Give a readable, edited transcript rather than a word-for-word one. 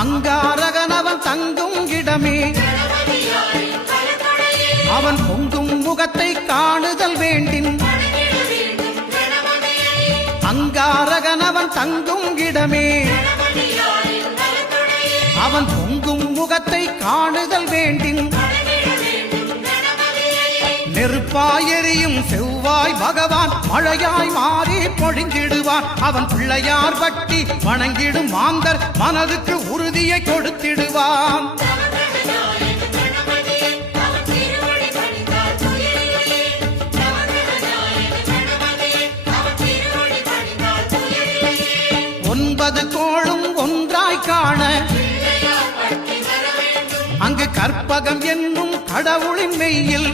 அங்காரகனவன் தங்கும் இடமே அவன் பொங்கும் முகத்தை காணுதல் வேண்டின் அங்காரகனவன் தங்கும் இடமே அவன் பொங்கும் முகத்தை காணுதல் வேண்டின் நெருப்பாய் எரியும் செவ்வாய் பகவான் மழையாய் மாறி பொழிந்திடுவான் அவன் பிள்ளையார் பக்தி வணங்கிடும் மாந்தர் மனதுக்கு உறுதியை கொடுத்திடுவான் ஒன்பது கோளும் ஒன்றாய் காண அங்கு கற்பகம் என்னும் கடவுளின் மெய்யில்